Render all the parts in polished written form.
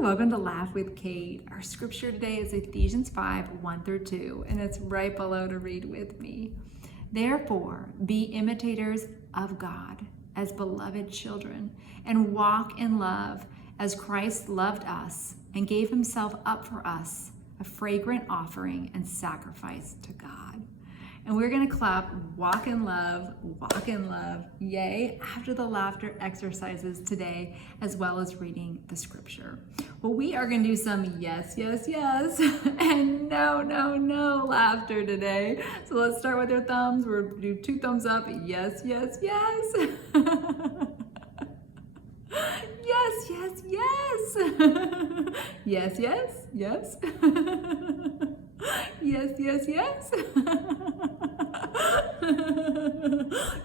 welcome to Laugh with Kate. Our scripture today is Ephesians 5, 1 through 2, and it's right below to read with me. Therefore, be imitators of God as beloved children, and walk in love as Christ loved us and gave himself up for us, a fragrant offering and sacrifice to God. And we're going to clap, walk in love, yay, after the laughter exercises today, as well as reading the scripture. Well, we are going to do some yes, yes, yes, and no, no, no laughter today. So let's start with our thumbs. We're going to do 2 thumbs up, yes, yes, yes. Yes, yes, yes. Yes, yes, yes. Yes, yes, yes.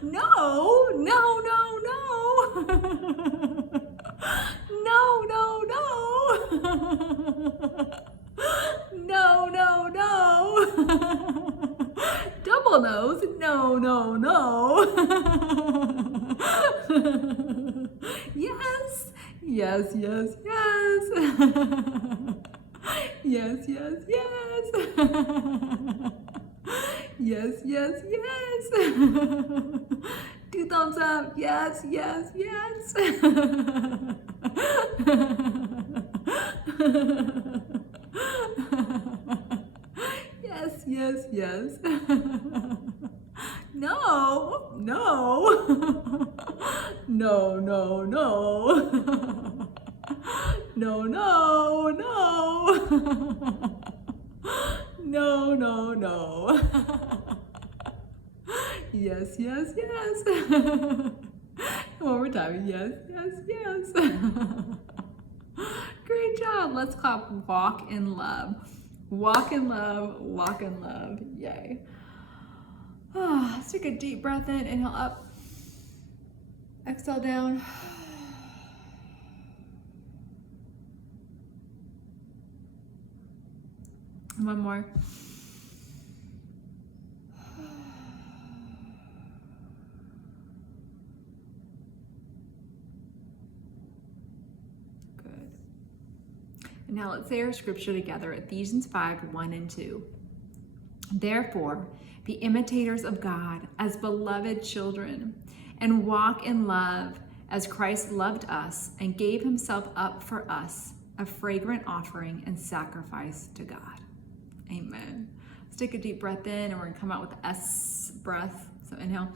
No, no, no, no. No, no, no. No, no, no. Double nose. No, no, no. Yes, yes, yes, yes. Yes, yes, yes. Yes, yes, yes. 2 thumbs up. Yes, yes, yes. Yes, yes, yes. No, no. No, no, no. No, no, no. No, no, no. Yes, yes, yes. One more time. Yes, yes, yes. Great job. Let's clap. Walk in love. Walk in love. Walk in love. Yay. Let's take a deep breath in. Inhale up. Exhale down. One more. Good. And now let's say our scripture together, Ephesians 5, 1 and 2. Therefore, be imitators of God as beloved children, and walk in love as Christ loved us and gave himself up for us, a fragrant offering and sacrifice to God. Amen. Let's take a deep breath in, and we're going to come out with the S breath. So inhale.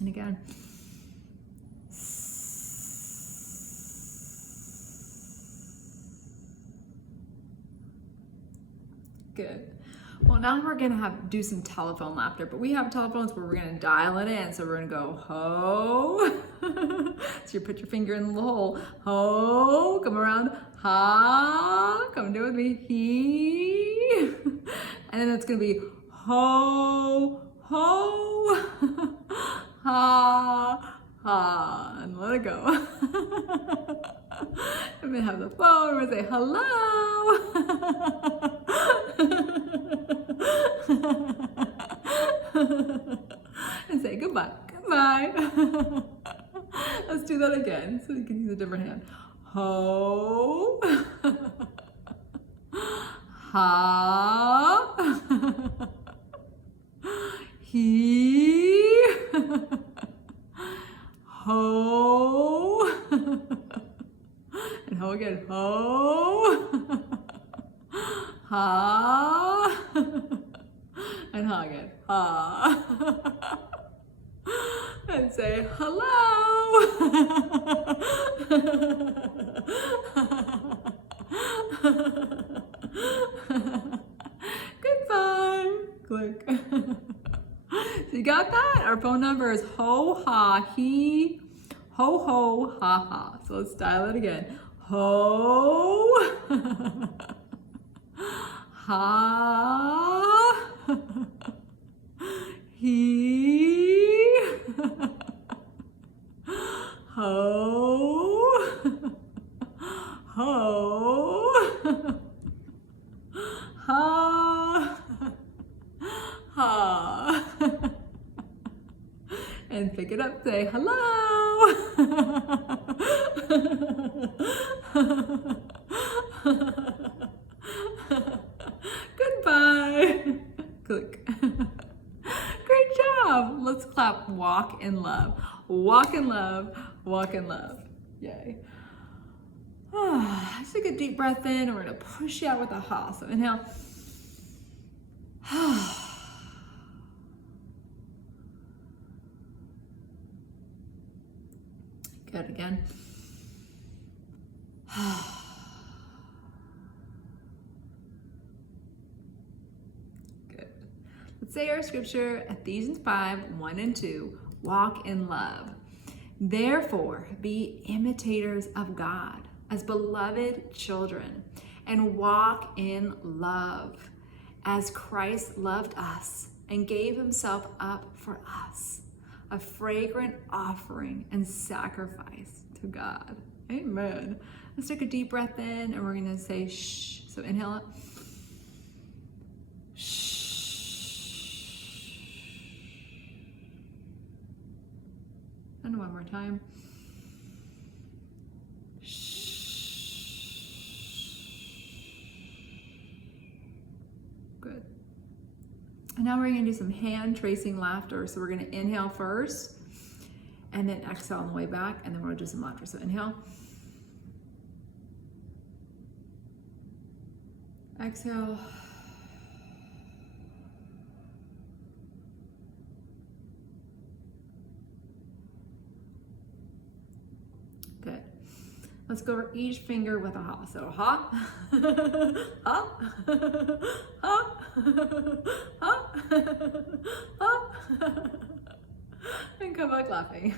And again. Good. Well, now we're gonna do some telephone laughter, but we have telephones where we're gonna dial it in. So we're gonna go ho. So you put your finger in the little hole. Ho, come around. Ha, come do it with me. He. And then it's gonna be ho, ho. Ha, ha. And let it go. I'm gonna have the phone. We're gonna say hello. And say goodbye. Goodbye. Let's do that again so you can use a different hand. Ho. Ha. He. Ho. And ho again. Ho. Ha. And ha again. Ha. And say hello. Goodbye. Click. So you got that? Our phone number is ho ha he ho ho ha ha. So let's dial it again. Ho ha he ho ho ha ha. And pick it up, say hello. Goodbye. Click. Great job. Let's clap. Walk in love. Walk in love. Walk in love. Yay. Let's take a deep breath in, and we're going to push you out with a ha. So inhale. Good. Again. Good. Let's say our scripture, Ephesians 5, 1 and 2. Walk in love. Therefore, be imitators of God as beloved children, and walk in love as Christ loved us and gave himself up for us, a fragrant offering and sacrifice to God. Amen. Let's take a deep breath in, and we're going to say shh. So inhale it. Shh. And one more time. Good. And now we're going to do some hand tracing laughter. So we're going to inhale first, and then exhale on the way back, and then we're going to do some laughter. So inhale. Exhale. Good. Let's go over each finger with a ha. So ha, ha, ha, ha, ha, and come back laughing.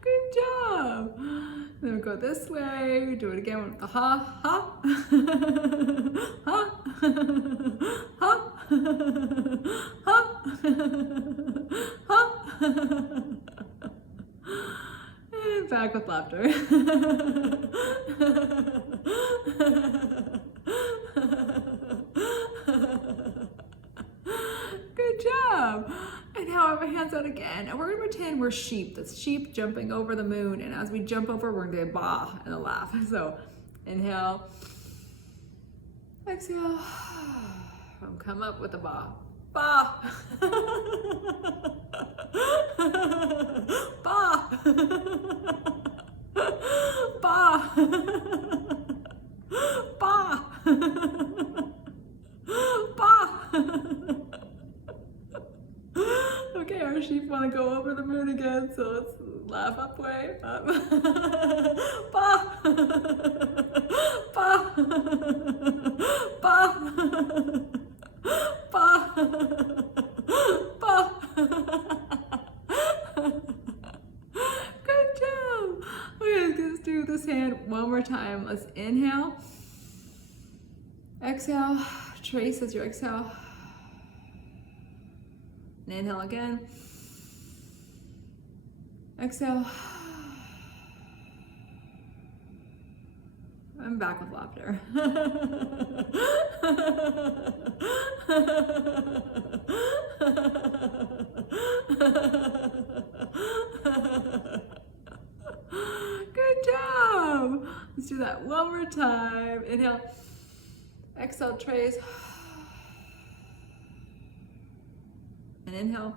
Good job. Then we go this way. We do it again with the ha, ha, ha, ha, ha, ha, and back with laughter. Good job. And now I have my hands out again, and we're going to pretend we're sheep. That's sheep jumping over the moon, and as we jump over, we're going to do a bah and a laugh. So inhale, exhale, and come up with a bah. Bah. Bah. Bah. Bah. Bah. Okay, our sheep want to go over the moon again, so let's laugh up way up. Bah. Bah. Bah. Bah. Bah. Good job. Okay, let's do this hand one more time. Let's inhale. Exhale. Trace as your exhale. And inhale again. Exhale. I'm back with laughter. Good job. Let's do that one more time. Inhale. Exhale, trace. And inhale.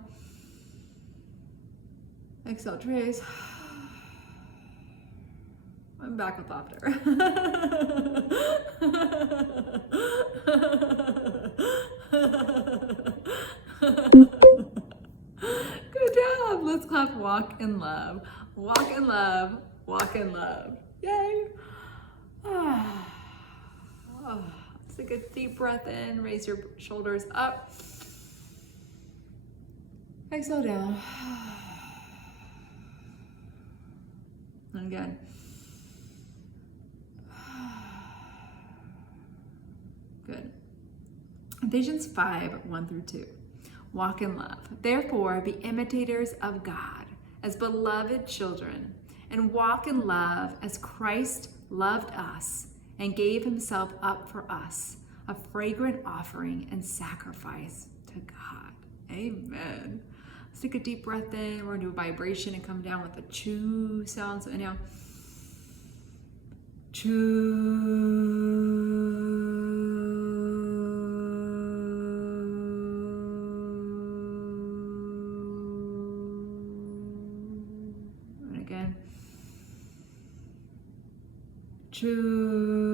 Exhale, trace. I'm back with laughter. Good job. Let's clap walk in love. Walk in love. Walk in love. Yay. Let's take a deep breath in. Raise your shoulders up. Exhale down. And again. Good. Ephesians 5, 1 through 2. Walk in love. Therefore, be imitators of God as beloved children, and walk in love as Christ loved us and gave himself up for us, a fragrant offering and sacrifice to God. Amen. Let's take a deep breath in. We're going to do a vibration and come down with a chew sound. So inhale. Chew. And again. Chew.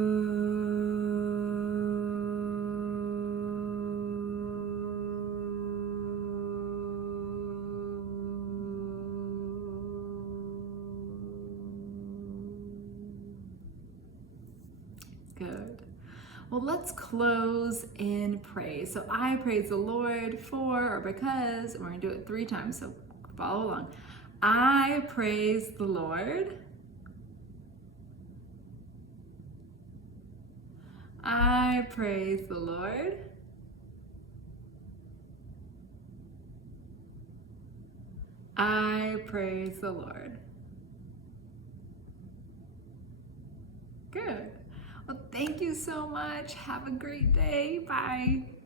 Good. Well, let's close in praise. So I praise the Lord for or because, and we're going to do it 3 times, so follow along. I praise the Lord. I praise the Lord. I praise the Lord. Good. Well, thank you so much. Have a great day. Bye.